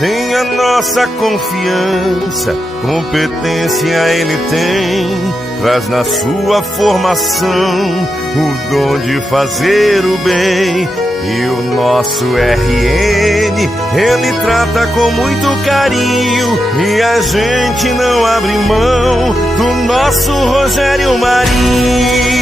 Tem a nossa confiança, competência ele tem. Traz na sua formação o dom de fazer o bem. E o nosso RN, ele trata com muito carinho. E a gente não abre mão do nosso Rogério Marinho.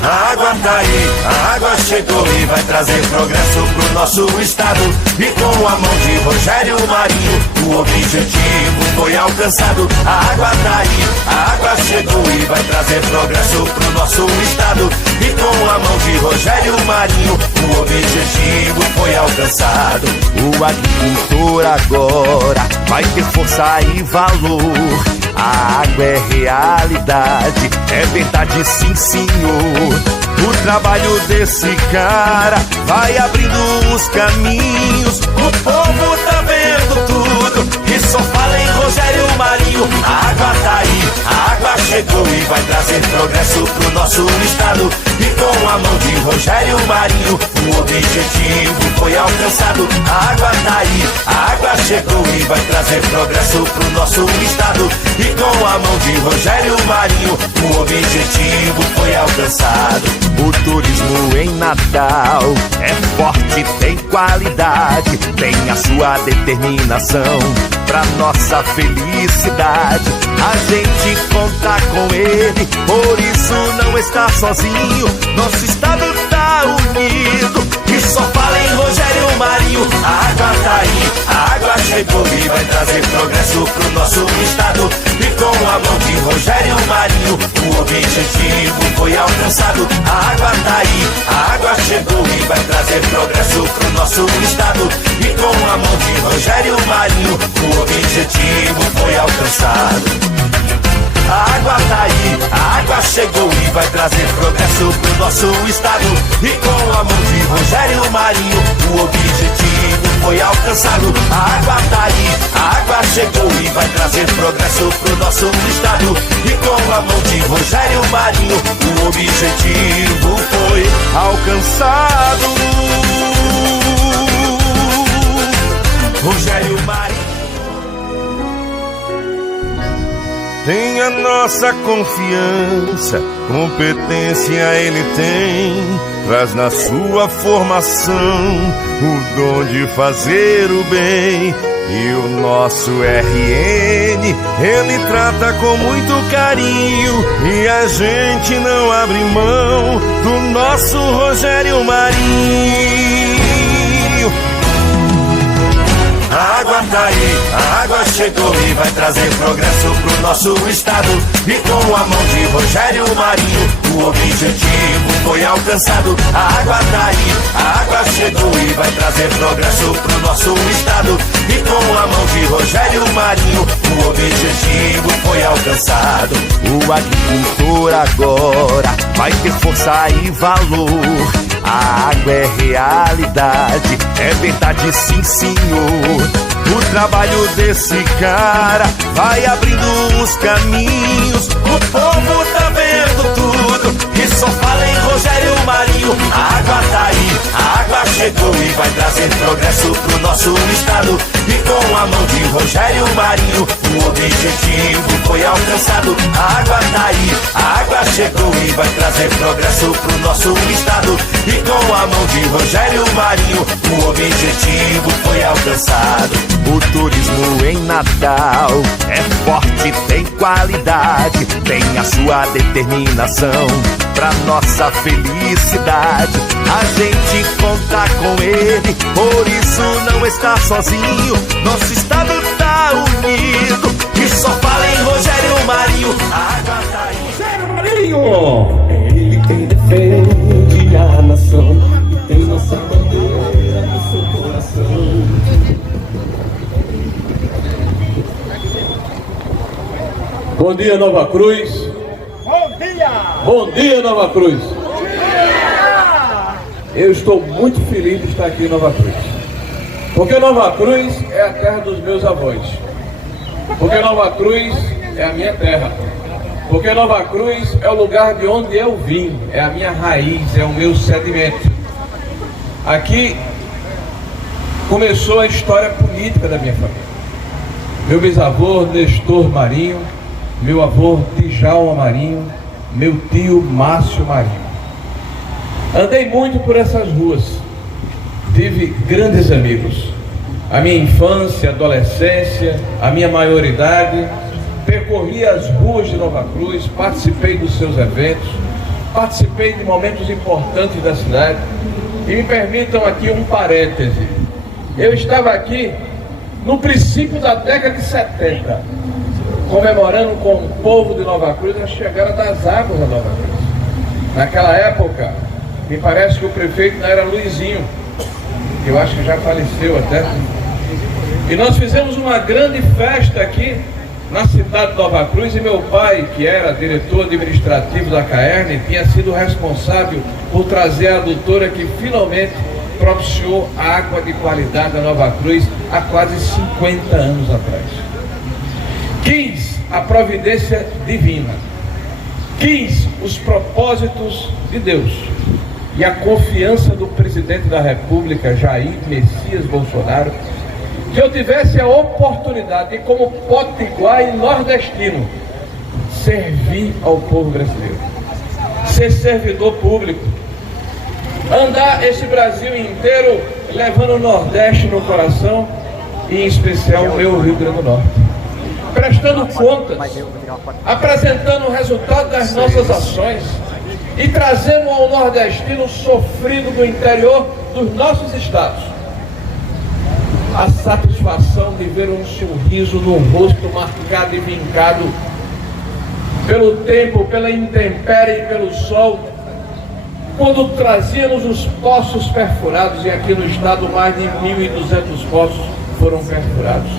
A água tá aí, a água chegou e vai trazer progresso pro nosso estado. E com a mão de Rogério Marinho, o objetivo foi alcançado. A água tá aí, a água chegou e vai trazer progresso pro nosso estado. E com a mão de Rogério Marinho, o objetivo foi alcançado. O agricultor agora vai ter força e valor. A água é realidade, é verdade sim senhor. O trabalho desse cara vai abrindo os caminhos. O povo tá vendo tudo e só fala em Rogério Marinho. A água tá aí, a água chegou e vai trazer progresso pro nosso estado. E com a mão de Rogério Marinho, o objetivo foi alcançado. A água tá aí, a água chegou e vai trazer progresso pro nosso estado. E com a mão de Rogério Marinho, o objetivo foi alcançado. O turismo em Natal é forte, tem qualidade, tem a sua determinação pra nossa felicidade. A gente conta com ele, por isso não está sozinho. Nosso estado tá unido e só fala em Rogério Marinho. A água tá aí, a água chegou e vai trazer progresso pro nosso estado. E com a mão de Rogério Marinho, o objetivo foi alcançado. A água tá aí, a água chegou e vai trazer progresso pro nosso estado. E com a mão de Rogério Marinho, o objetivo foi alcançado. A água tá aí, a água chegou e vai trazer progresso pro nosso estado. E com a mão de Rogério Marinho, o objetivo foi alcançado. A água tá aí, a água chegou e vai trazer progresso pro nosso estado. E com a mão de Rogério Marinho, o objetivo foi alcançado. Rogério Marinho. Tem a nossa confiança, competência ele tem. Traz na sua formação o dom de fazer o bem. E o nosso RN, ele trata com muito carinho. E a gente não abre mão do nosso Rogério Marinho. A água tá aí, a água chegou e vai trazer progresso pro nosso estado. E com a mão de Rogério Marinho, o objetivo foi alcançado. A água tá aí, a água chegou e vai trazer progresso pro nosso estado. E com a mão de Rogério Marinho, o objetivo foi alcançado. O agricultor agora vai ter força e valor. A água é realidade, é verdade sim senhor. O trabalho desse cara vai abrindo os caminhos. O povo tá vendo tudo e só fala em Rogério Marinho. A água tá aí, a água chegou e vai trazer progresso pro nosso estado. E com a mão de Rogério Marinho, o objetivo foi alcançado. A água tá aí, a água chegou e vai trazer progresso pro nosso estado. E com a mão de Rogério Marinho, o objetivo foi alcançado. O turismo em Natal é forte, tem qualidade, tem a sua determinação pra nossa felicidade. A gente conta com ele, por isso não está sozinho. Nosso estado tá unido e só fala em Rogério Marinho. A água tá aí. Rogério Marinho! Ele quem defende a nação, tem nossa bandeira no seu coração. Bom dia, Nova Cruz. Bom dia! Bom dia, Nova Cruz. Bom dia! Eu estou muito feliz de estar aqui em Nova Cruz. Porque Nova Cruz é a terra dos meus avós. Porque Nova Cruz é a minha terra. Porque Nova Cruz é o lugar de onde eu vim. É a minha raiz, é o meu sedimento. Aqui começou a história política da minha família. Meu bisavô Nestor Marinho, meu avô Djalma Marinho, meu tio Márcio Marinho. Andei muito por essas ruas, tive grandes amigos. A minha infância, adolescência, a minha maioridade, percorri as ruas de Nova Cruz, participei dos seus eventos, participei de momentos importantes da cidade. E me permitam aqui um parêntese. Eu estava aqui no princípio da década de 70, comemorando com o povo de Nova Cruz a chegada das águas a Nova Cruz. Naquela época, me parece que o prefeito não era Luizinho, que eu acho que já faleceu até. E nós fizemos uma grande festa aqui na cidade de Nova Cruz, e meu pai, que era diretor administrativo da CAERN, tinha sido responsável por trazer a adutora que finalmente propiciou água de qualidade a Nova Cruz há quase 50 anos atrás. Quis a providência divina, quis os propósitos de Deus e a confiança do presidente da República, Jair Messias Bolsonaro, que eu tivesse a oportunidade de, como potiguar e nordestino, servir ao povo brasileiro, ser servidor público, andar esse Brasil inteiro levando o Nordeste no coração, e em especial o meu Rio Grande do Norte, prestando contas, apresentando o resultado das nossas ações e trazendo ao nordestino sofrido do interior dos nossos estados a satisfação de ver um sorriso no rosto marcado e vincado pelo tempo, pela intempérie e pelo sol, quando trazíamos os poços perfurados, e aqui no estado mais de 1.200 poços foram perfurados.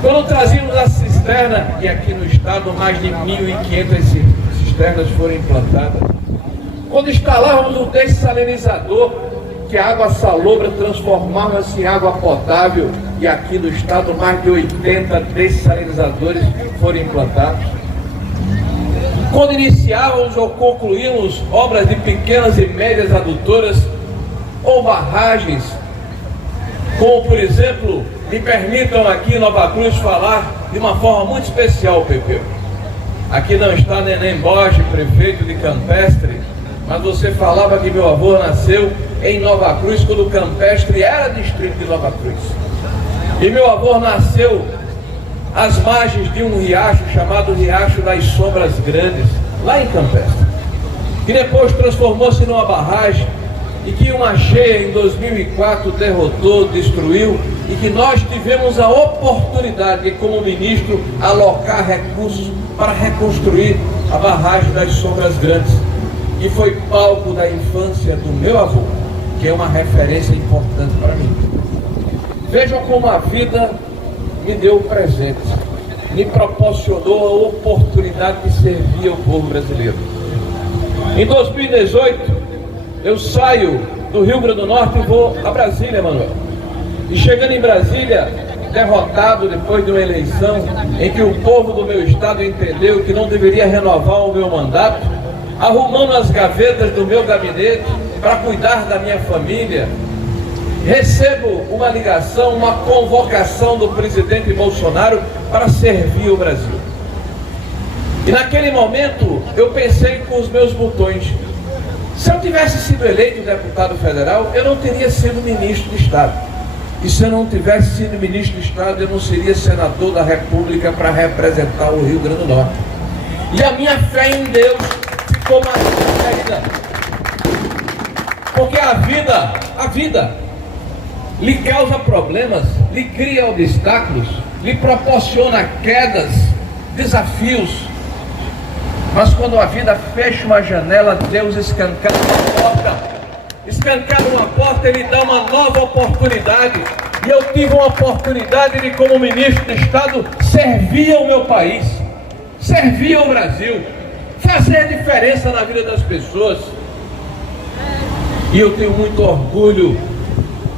Quando trazíamos a cisterna, e aqui no estado mais de 1.500 cisternas foram implantadas. Quando instalávamos o dessalinizador, que a água salobra transformava-se em água potável, e aqui no estado mais de 80 dessalinizadores foram implantados. Quando iniciávamos ou concluímos obras de pequenas e médias adutoras ou barragens, como por exemplo, me permitam aqui em Nova Cruz falar de uma forma muito especial, Pepeu. Aqui não está Neném Borges, prefeito de Campestre, mas você falava que meu avô nasceu em Nova Cruz, quando Campestre era distrito de Nova Cruz. E meu avô nasceu às margens de um riacho chamado Riacho das Sombras Grandes, lá em Campestre, que depois transformou-se numa barragem, e que uma cheia em 2004 derrotou, destruiu, e que nós tivemos a oportunidade de, como ministro, alocar recursos para reconstruir a barragem das Sombras Grandes, que foi palco da infância do meu avô, que é uma referência importante para mim. Vejam como a vida me deu presente, me proporcionou a oportunidade de servir ao povo brasileiro. Em 2018, eu saio do Rio Grande do Norte e vou a Brasília, Manuel. E chegando em Brasília, derrotado depois de uma eleição em que o povo do meu estado entendeu que não deveria renovar o meu mandato, arrumando as gavetas do meu gabinete para cuidar da minha família, recebo uma ligação, uma convocação do presidente Bolsonaro para servir o Brasil. E naquele momento eu pensei com os meus botões: se eu tivesse sido eleito deputado federal, eu não teria sido ministro de Estado. E se eu não tivesse sido ministro de Estado, eu não seria senador da República para representar o Rio Grande do Norte. E a minha fé em Deus ficou mais séria. Porque a vida lhe causa problemas, lhe cria obstáculos, lhe proporciona quedas, desafios. Mas quando a vida fecha uma janela, Deus escancara uma porta. Escancara uma porta, Ele dá uma nova oportunidade. E eu tive uma oportunidade de, como ministro de Estado, servir ao meu país, servir ao Brasil, fazer a diferença na vida das pessoas. E eu tenho muito orgulho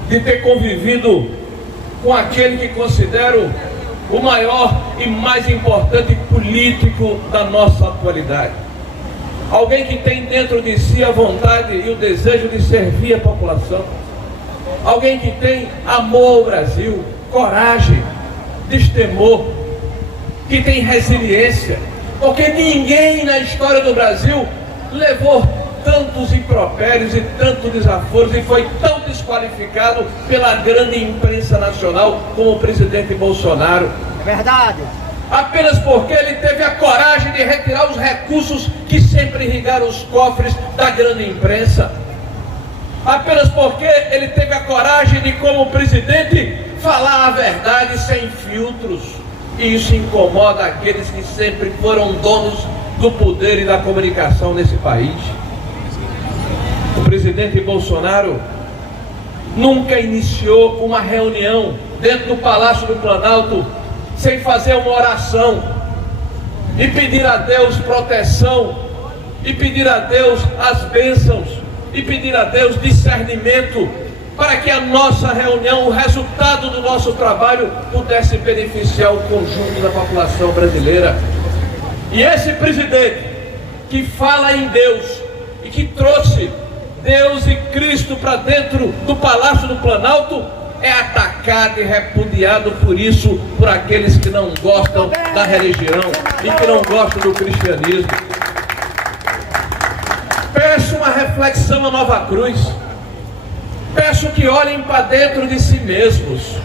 de ter convivido com aquele que considero o maior e mais importante político da nossa atualidade. Alguém que tem dentro de si a vontade e o desejo de servir a população. alguém que tem amor ao Brasil, coragem, destemor, que tem resiliência, porque ninguém na história do Brasil levou tantos impropérios e tantos desaforos e foi tão desqualificado pela grande imprensa nacional como o presidente Bolsonaro. É verdade. Apenas porque ele teve a coragem de retirar os recursos que sempre irrigaram os cofres da grande imprensa. Apenas porque ele teve a coragem de, como presidente, falar a verdade sem filtros. E isso incomoda aqueles que sempre foram donos do poder e da comunicação nesse país. O presidente Bolsonaro nunca iniciou uma reunião dentro do Palácio do Planalto sem fazer uma oração e pedir a Deus proteção, e pedir a Deus as bênçãos, e pedir a Deus discernimento, para que a nossa reunião, o resultado do nosso trabalho, pudesse beneficiar o conjunto da população brasileira. E esse presidente que fala em Deus e que trouxe Deus e Cristo para dentro do Palácio do Planalto, é atacado e repudiado por isso, por aqueles que não gostam da religião e que não gostam do cristianismo. Peço uma reflexão a Nova Cruz. Peço que olhem para dentro de si mesmos.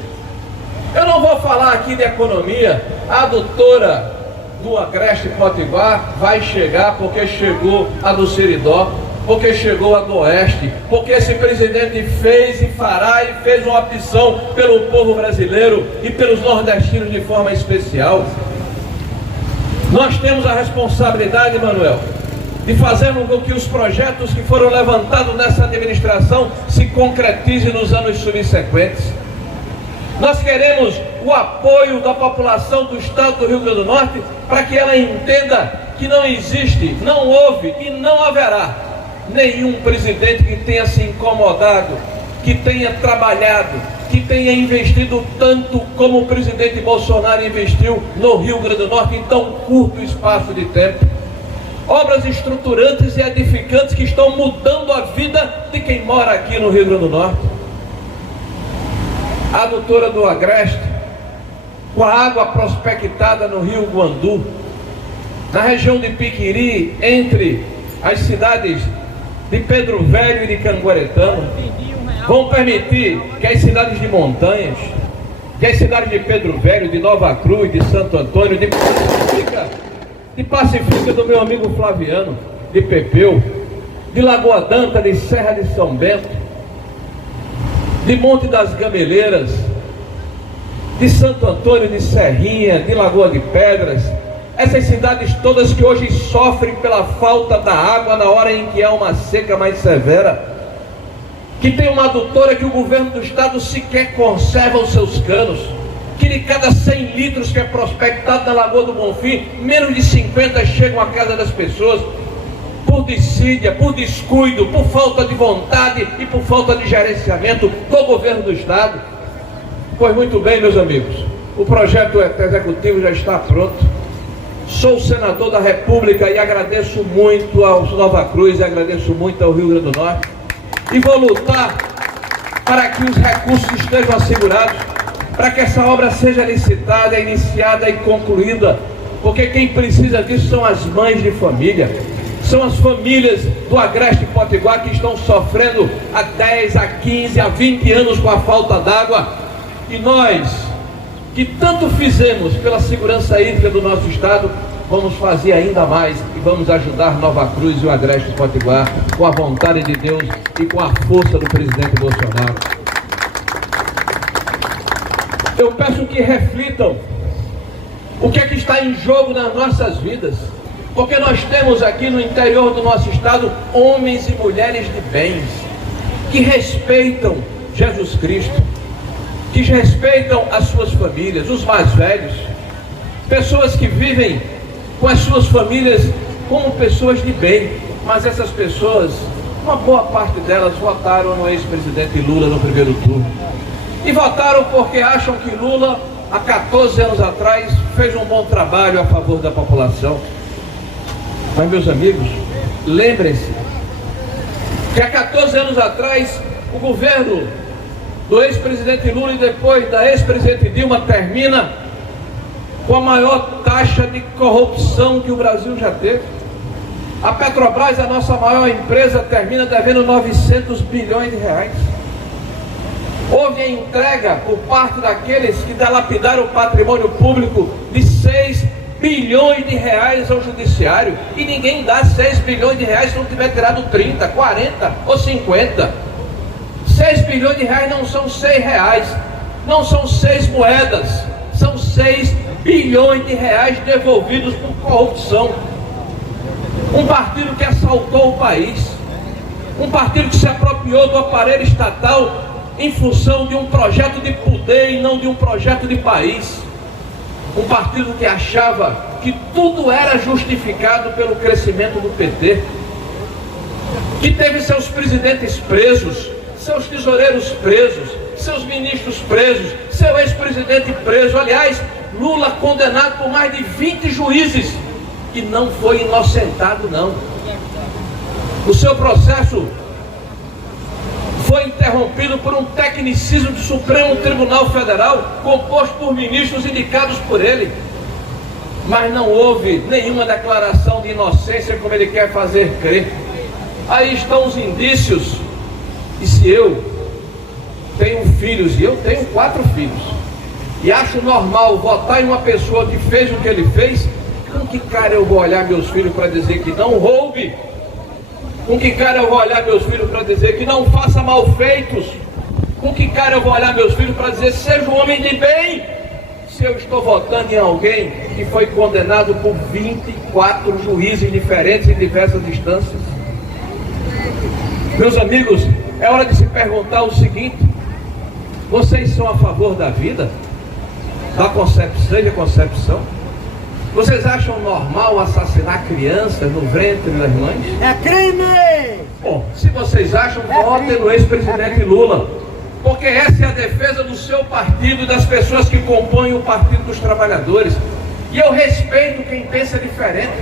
Eu não vou falar aqui de economia. A doutora do Agreste Potiguar vai chegar, porque chegou a do Seridó, porque chegou a do Oeste, porque esse presidente fez e fará e fez uma opção pelo povo brasileiro e pelos nordestinos de forma especial. Nós temos a responsabilidade, Manuel, de fazermos com que os projetos que foram levantados nessa administração se concretizem nos anos subsequentes. Nós queremos o apoio da população do estado do Rio Grande do Norte para que ela entenda que não existe, não houve e não haverá nenhum presidente que tenha se incomodado, que tenha trabalhado, que tenha investido tanto como o presidente Bolsonaro investiu no Rio Grande do Norte em tão curto espaço de tempo. Obras estruturantes e edificantes que estão mudando a vida de quem mora aqui no Rio Grande do Norte. A doutora do Agreste, com a água prospectada no Rio Guandu, na região de Piquiri, entre as cidades de Pedro Velho e de Canguaretama, vão permitir que as cidades de Montanhas, que as cidades de Pedro Velho, de Nova Cruz, de Santo Antônio, de Pacifica do meu amigo Flaviano, de Pepeu, de Lagoa Danta, de Serra de São Bento, de Monte das Gameleiras, de Santo Antônio de Serrinha, de Lagoa de Pedras, essas cidades todas que hoje sofrem pela falta da água na hora em que há uma seca mais severa, que tem uma adutora que o governo do estado sequer conserva os seus canos, que de cada 100 litros que é prospectado na Lagoa do Bonfim, menos de 50 chegam à casa das pessoas, por dissídia, por descuido, por falta de vontade e por falta de gerenciamento do governo do estado. Pois muito bem, meus amigos, o projeto executivo já está pronto. Sou senador da República e agradeço muito ao Nova Cruz e agradeço muito ao Rio Grande do Norte, e vou lutar para que os recursos estejam assegurados, para que essa obra seja licitada, iniciada e concluída, porque quem precisa disso são as mães de família, são as famílias do Agreste Potiguar que estão sofrendo há 10, a 15, a 20 anos com a falta d'água. E nós, que tanto fizemos pela segurança hídrica do nosso estado, vamos fazer ainda mais e vamos ajudar Nova Cruz e o Agreste Potiguar com a vontade de Deus e com a força do presidente Bolsonaro. Eu peço que reflitam o que é que está em jogo nas nossas vidas, porque nós temos aqui no interior do nosso estado homens e mulheres de bens que respeitam Jesus Cristo, que respeitam as suas famílias, os mais velhos, pessoas que vivem com as suas famílias como pessoas de bem, mas essas pessoas, uma boa parte delas votaram no ex-presidente Lula no primeiro turno, e votaram porque acham que Lula, há 14 anos atrás, fez um bom trabalho a favor da população. Mas, meus amigos, lembrem-se que há 14 anos atrás o governo do ex-presidente Lula e depois da ex-presidente Dilma termina com a maior taxa de corrupção que o Brasil já teve. A Petrobras, a nossa maior empresa, termina devendo 900 bilhões de reais. Houve a entrega por parte daqueles que dilapidaram o patrimônio público de 6 bilhões de reais ao judiciário. E ninguém dá 6 bilhões de reais se não tiver tirado 30, 40 ou 50. 6 bilhões de reais não são 6 reais, não são 6 moedas, são 6 bilhões de reais devolvidos por corrupção. Um partido que assaltou o país, um partido que se apropriou do aparelho estatal em função de um projeto de poder e não de um projeto de país. Um partido que achava que tudo era justificado pelo crescimento do PT, que teve seus presidentes presos, seus tesoureiros presos, seus ministros presos, seu ex-presidente preso. Aliás, Lula condenado por mais de 20 juízes e não foi inocentado, não. O seu processo foi interrompido por um tecnicismo do Supremo Tribunal Federal, composto por ministros indicados por ele. Mas não houve nenhuma declaração de inocência como ele quer fazer crer. Aí estão os indícios. E se eu tenho filhos, e eu tenho 4 filhos, e acho normal votar em uma pessoa que fez o que ele fez, com que cara eu vou olhar meus filhos para dizer que não roube? Com que cara eu vou olhar meus filhos para dizer que não faça malfeitos? Com que cara eu vou olhar meus filhos para dizer seja um homem de bem? Se eu estou votando em alguém que foi condenado por 24 juízes diferentes em diversas instâncias. Meus amigos, é hora de se perguntar o seguinte: vocês são a favor da vida? Da concepção? Vocês acham normal assassinar crianças no ventre das mães? É crime! Bom, se vocês acham, votem no ex-presidente Lula, porque essa é a defesa do seu partido e das pessoas que compõem o Partido dos Trabalhadores. E eu respeito quem pensa diferente.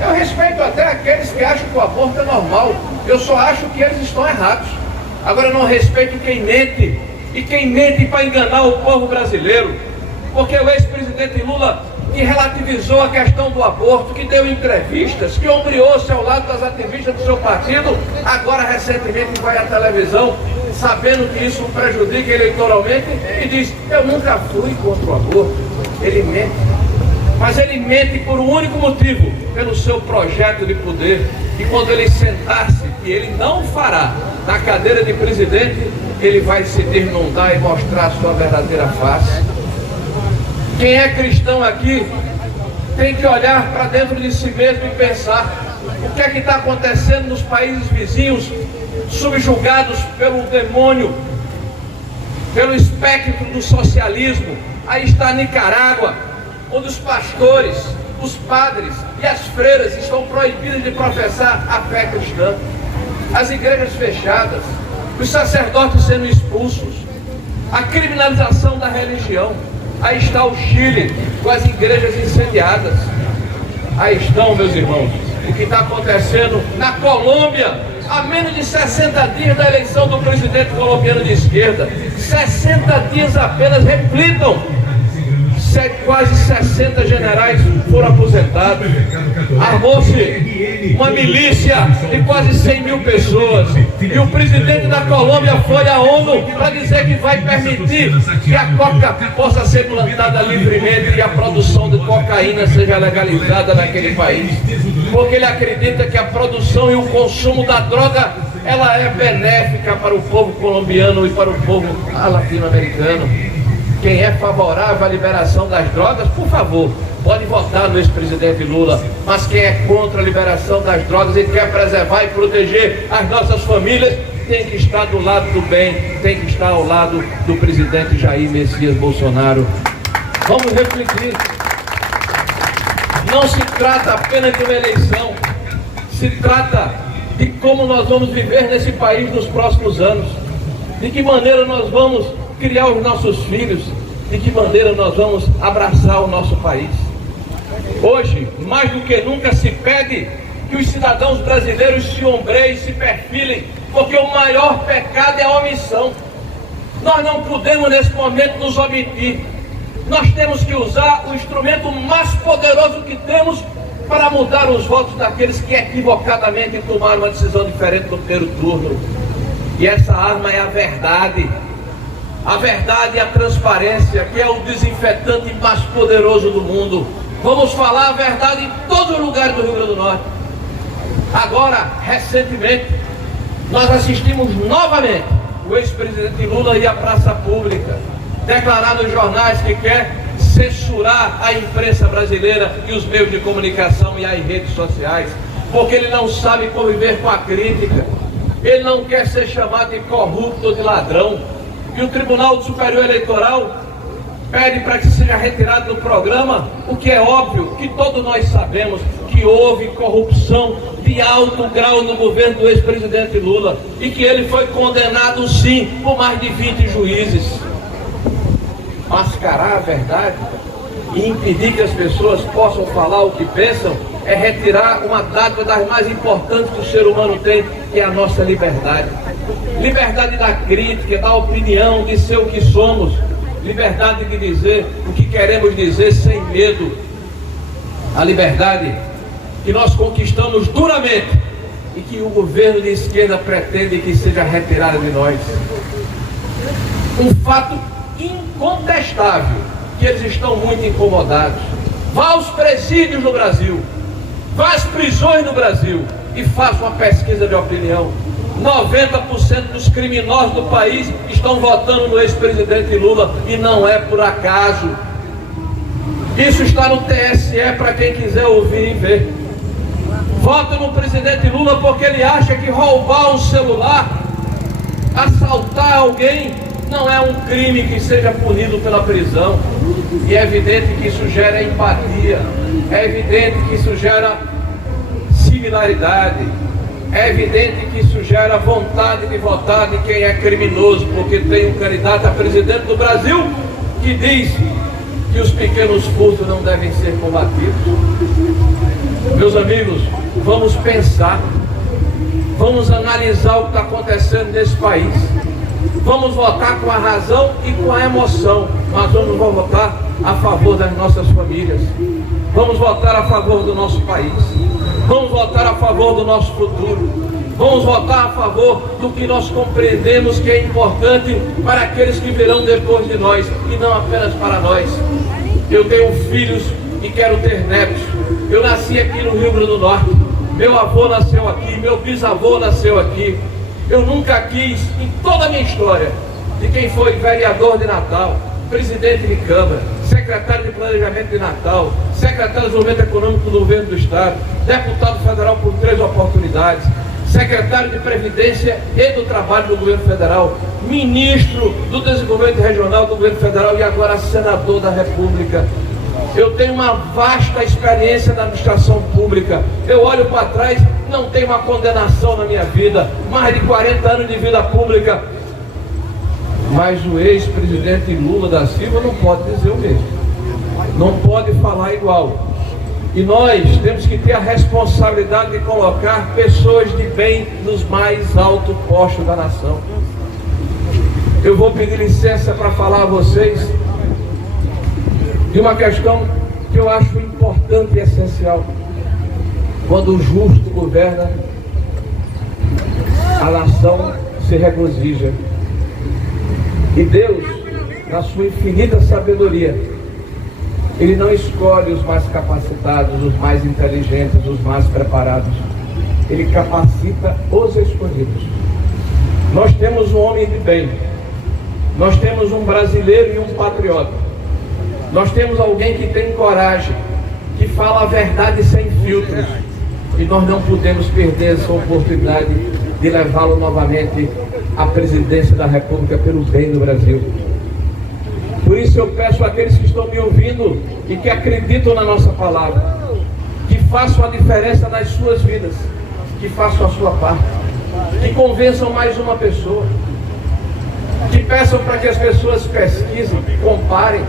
Eu respeito até aqueles que acham que o aborto é normal. Eu só acho que eles estão errados. Agora eu não respeito quem mente, e quem mente para enganar o povo brasileiro. Porque o ex-presidente Lula, que relativizou a questão do aborto, que deu entrevistas, que ombreou-se ao lado das ativistas do seu partido, agora recentemente vai à televisão, sabendo que isso o prejudica eleitoralmente, e diz: eu nunca fui contra o aborto. Ele mente. Mas ele mente por um único motivo: pelo seu projeto de poder. E quando ele sentar-se, que ele não fará, na cadeira de presidente, ele vai se desnudar e mostrar a sua verdadeira face. Quem é cristão aqui tem que olhar para dentro de si mesmo e pensar: o que é que está acontecendo nos países vizinhos, subjugados pelo demônio, pelo espectro do socialismo? Aí está a Nicarágua, onde os pastores, os padres e as freiras estão proibidos de professar a fé cristã, as igrejas fechadas, os sacerdotes sendo expulsos, a criminalização da religião. Aí está o Chile, com as igrejas incendiadas. Aí estão, meus irmãos, o que está acontecendo na Colômbia, a menos de 60 dias da eleição do presidente colombiano de esquerda. 60 dias apenas, reflitam. Quase 60 generais foram aposentados. Armou-se uma milícia de quase 100 mil pessoas. E o presidente da Colômbia foi à ONU para dizer que vai permitir que a coca possa ser plantada livremente e a produção de cocaína seja legalizada naquele país. Porque ele acredita que a produção e o consumo da droga, ela é benéfica para o povo colombiano e para o povo latino-americano. Quem é favorável à liberação das drogas, por favor, pode votar no ex-presidente Lula. Mas quem é contra a liberação das drogas e quer preservar e proteger as nossas famílias, tem que estar do lado do bem, tem que estar ao lado do presidente Jair Messias Bolsonaro. Vamos refletir. Não se trata apenas de uma eleição, se trata de como nós vamos viver nesse país nos próximos anos, de que maneira nós vamos criar os nossos filhos, de que maneira nós vamos abraçar o nosso país. Hoje, mais do que nunca, se pede que os cidadãos brasileiros se ombreiem, se perfilem, porque o maior pecado é a omissão. Nós não podemos nesse momento nos omitir. Nós temos que usar o instrumento mais poderoso que temos para mudar os votos daqueles que equivocadamente tomaram uma decisão diferente no primeiro turno. E essa arma é a verdade. A verdade e a transparência, que é o desinfetante mais poderoso do mundo. Vamos falar a verdade em todos os lugares do Rio Grande do Norte. Agora, recentemente, nós assistimos novamente o ex-presidente Lula ir à praça pública, declarar nos jornais que quer censurar a imprensa brasileira e os meios de comunicação e as redes sociais, porque ele não sabe conviver com a crítica, ele não quer ser chamado de corrupto ou de ladrão. E o Tribunal Superior Eleitoral pede para que seja retirado do programa, o que é óbvio, que todos nós sabemos que houve corrupção de alto grau no governo do ex-presidente Lula e que ele foi condenado sim por mais de 20 juízes. Mascarar a verdade e impedir que as pessoas possam falar o que pensam é retirar uma dádiva das mais importantes que o ser humano tem, que é a nossa liberdade. Liberdade da crítica, da opinião, de ser o que somos. Liberdade de dizer o que queremos dizer sem medo. A liberdade que nós conquistamos duramente e que o governo de esquerda pretende que seja retirada de nós. Um fato incontestável, que eles estão muito incomodados. Vá aos presídios no Brasil, vá às prisões no Brasil e faça uma pesquisa de opinião. 90% dos criminosos do país estão votando no ex-presidente Lula e não é por acaso. Isso está no TSE para quem quiser ouvir e ver. Vota no presidente Lula porque ele acha que roubar um celular, assaltar alguém, não é um crime que seja punido pela prisão. E é evidente que isso gera empatia, é evidente que isso gera similaridade, é evidente que isso gera vontade de votar de quem é criminoso, porque tem um candidato a presidente do Brasil que diz que os pequenos furtos não devem ser combatidos. Meus amigos, vamos pensar, vamos analisar o que está acontecendo nesse país. Vamos votar com a razão e com a emoção, mas vamos votar a favor das nossas famílias. Vamos votar a favor do nosso país. Vamos votar a favor do nosso futuro. Vamos votar a favor do que nós compreendemos que é importante para aqueles que virão depois de nós e não apenas para nós. Eu tenho filhos e quero ter netos. Eu nasci aqui no Rio Grande do Norte. Meu avô nasceu aqui, meu bisavô nasceu aqui. Eu nunca quis, em toda a minha história, de quem foi vereador de Natal, presidente de Câmara, secretário de Planejamento de Natal, secretário de Desenvolvimento Econômico do Governo do Estado, deputado federal por 3 oportunidades, secretário de Previdência e do Trabalho do Governo Federal, ministro do Desenvolvimento Regional do Governo Federal e agora senador da República. Eu tenho uma vasta experiência na administração pública. Eu olho para trás, não tenho uma condenação na minha vida, mais de 40 anos de vida pública. Mas o ex-presidente Lula da Silva não pode dizer o mesmo, não pode falar igual. E nós temos que ter a responsabilidade de colocar pessoas de bem nos mais altos postos da nação. Eu vou pedir licença para falar a vocês de uma questão que eu acho importante e essencial. Quando o justo governa, a nação se regozija. E Deus, na sua infinita sabedoria, Ele não escolhe os mais capacitados, os mais inteligentes, os mais preparados. Ele capacita os escolhidos. Nós temos um homem de bem. Nós temos um brasileiro e um patriota. Nós temos alguém que tem coragem, que fala a verdade sem filtros. E nós não podemos perder essa oportunidade de levá-lo novamente à presidência da República pelo bem do Brasil. Por isso eu peço àqueles que estão me ouvindo e que acreditam na nossa palavra, que façam a diferença nas suas vidas, que façam a sua parte, que convençam mais uma pessoa, que peçam para que as pessoas pesquisem, comparem,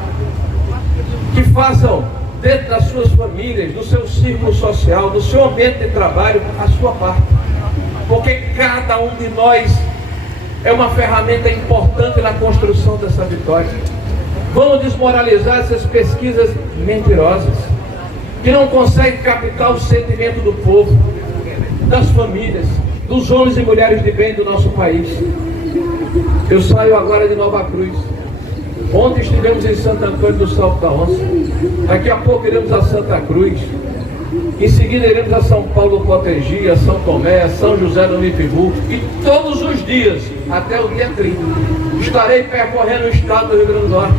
que façam dentro das suas famílias, do seu círculo social, do seu ambiente de trabalho, a sua parte. Porque cada um de nós é uma ferramenta importante na construção dessa vitória. Vamos desmoralizar essas pesquisas mentirosas, que não conseguem captar o sentimento do povo, das famílias, dos homens e mulheres de bem do nosso país. Eu saio agora de Nova Cruz. Ontem estivemos em Santo Antônio do Salto da Onça. Daqui a pouco iremos a Santa Cruz. Em seguida iremos a São Paulo Potengi, a São Tomé, a São José do Mipibu. E todos os dias, até o dia 30, estarei percorrendo o estado do Rio Grande do Norte,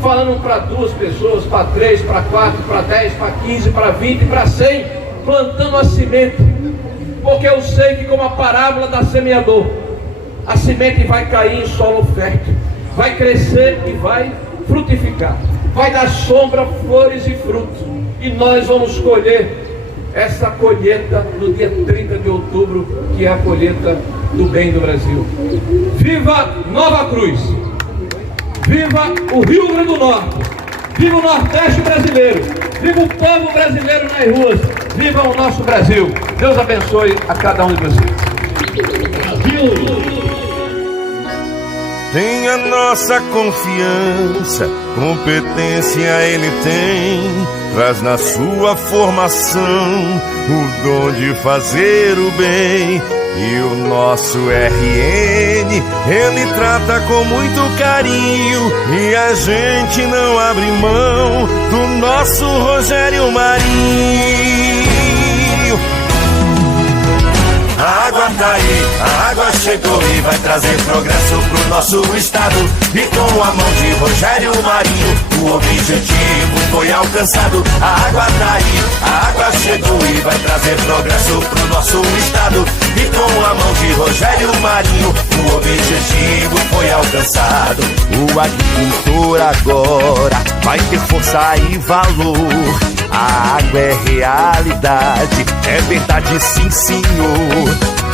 falando para 2 pessoas, para 3, para 4, para 10, para 15, para 20, para 100, plantando a semente. Porque eu sei que, como a parábola da semeador, a semente vai cair em solo fértil, vai crescer e vai frutificar, vai dar sombra, flores e frutos, e nós vamos colher essa colheita no dia 30 de outubro, que é a colheita do bem do Brasil. Viva Nova Cruz! Viva o Rio Grande do Norte! Viva o Nordeste brasileiro! Viva o povo brasileiro nas ruas! Viva o nosso Brasil! Deus abençoe a cada um de vocês. Brasil! Tem a nossa confiança, competência ele tem, traz na sua formação o dom de fazer o bem. E o nosso RN, ele trata com muito carinho, e a gente não abre mão do nosso Rogério Marinho. A água tá aí, a água chegou e vai trazer progresso pro nosso estado. E com a mão de Rogério Marinho, o objetivo foi alcançado. A água tá aí, a água chegou e vai trazer progresso pro nosso estado. E com a mão de Rogério Marinho, o objetivo foi alcançado. O agricultor agora vai ter força e valor. A água é realidade, é verdade sim senhor.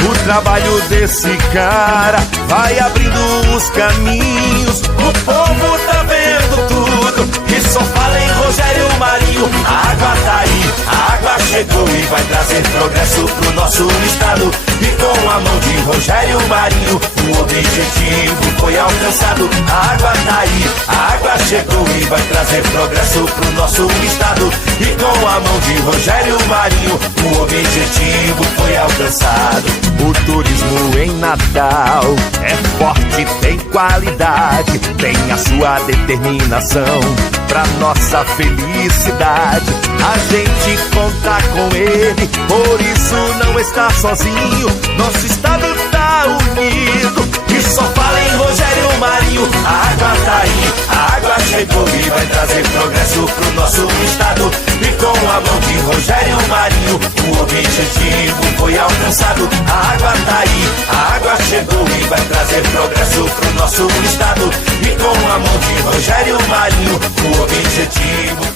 O trabalho desse cara vai abrindo os caminhos. O povo tá vendo tudo e só fala em Rogério Marinho. A água tá aí, a água chegou e vai trazer progresso pro nosso estado. E com a mão de Rogério Marinho, o objetivo foi alcançado. A água tá aí, a água chegou e vai trazer progresso pro nosso estado. E com a mão de Rogério Marinho, o objetivo foi alcançado. O turismo em Natal é forte, tem qualidade, tem a sua determinação pra nossa felicidade. A gente conta com ele, por isso não está sozinho. Nosso estado tá unido e só fala em Rogério Marinho. A água tá aí, a água chegou e vai trazer progresso pro nosso estado. E com a mão de Rogério Marinho, o objetivo foi alcançado. A água tá aí, a água chegou e vai trazer progresso pro nosso estado. E com a mão de Rogério Marinho, o objetivo